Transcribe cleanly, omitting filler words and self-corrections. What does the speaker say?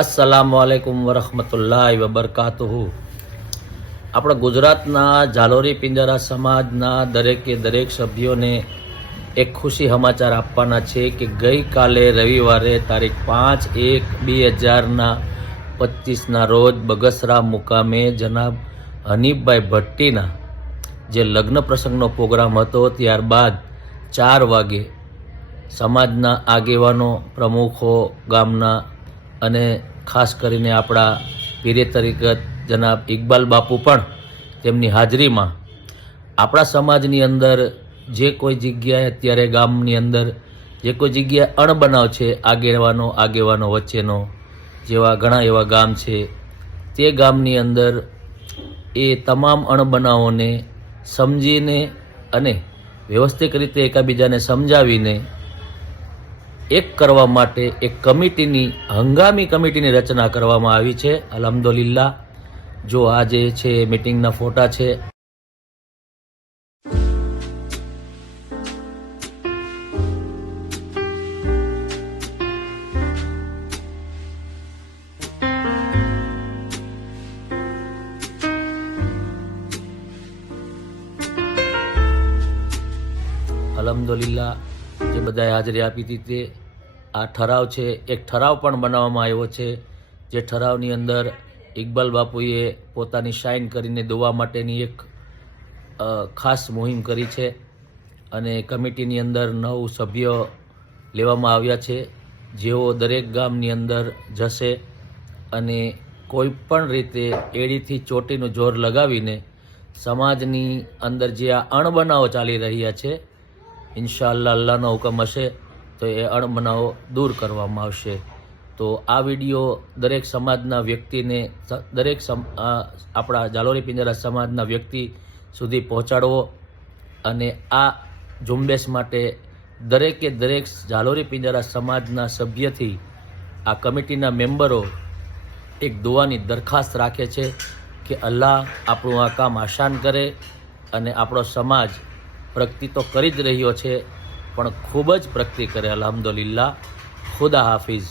अस्सलामुअलैकुम वरहमतुल्लाहि वबरकातुहू। આપણા ગુજરાતના જાલોરી પિંજરા સમાજના દરેકે દરેક સભ્યોને એક ખુશી સમાચાર આપવાના છે કે ગઈકાલે રવિવારે તારીખ 5/1/2025ના રોજ બગસરા મુકામે જનાબ હનીફભાઈ ભટ્ટીના જે લગ્ન પ્રસંગનો પ્રોગ્રામ હતો, ત્યારબાદ 4 વાગે સમાજના આગેવાનો, પ્રમુખો, ગામના અને ખાસ કરીને આપણા પીરે તરીકત જનાબ ઇકબાલ બાપુ પણ તેમની હાજરીમાં આપણા સમાજની અંદર જે કોઈ જગ્યાએ અત્યારે ગામની અંદર જે કોઈ જગ્યાએ અણબનાવ છે આગેવાનો વચ્ચેનો, જેવા ઘણા એવા ગામ છે, તે ગામની અંદર એ તમામ અણબનાવોને સમજીને અને વ્યવસ્થિત રીતે એકબીજાને સમજાવીને એક કરવા માટે એક હંગામી કમિટીની રચના કરવામાં આવી છે। અલ્હમ્દુલિલ્લાહ। જો આ જે છે મીટિંગના ફોટા છે, અલ્હમ્દુલિલ્લાહ જે બધાએ હાજરી આપી હતી તે આ ઠરાવ છે, એક ઠરાવ પણ બનાવવામાં આવ્યો છે, જે ઠરાવની અંદર ઇકબાલ બાપુએ પોતાની સાઇન કરીને દોવા માટેની એક ખાસ મુહિમ કરી છે અને કમિટીની અંદર 9 સભ્યો લેવામાં આવ્યા છે, જેઓ દરેક ગામની અંદર જશે અને કોઈ પણ રીતે એડીથી ચોટીનું જોર લગાવીને સમાજની અંદર જે આ અણબનાવો ચાલી રહ્યા છે, ઇન્શાઅલ્લાહ અલ્લાહનો હુકમ હશે તો એ અણબનાવો દૂર કરવામાં આવશે। તો આ વિડીયો દરેક સમાજના વ્યક્તિને, દરેક આપણા જાલોરી પિંજરા સમાજના વ્યક્તિ સુધી પહોંચાડવો અને આ ઝુંબેશ માટે દરેકે દરેક જાલોરી પિંજરા સમાજના સભ્યથી આ કમિટીના મેમ્બરો એક દુઆની દરખાસ્ત રાખે છે કે અલ્લાહ આપણું આ કામ આસાન કરે અને આપણો સમાજ પ્રગતિ તો કરી જ રહ્યો છે, પણ ખૂબ જ પ્રગતિ કરે। અલ્હમ્દુલિલ્લાહ। ખુદા હાફિઝ।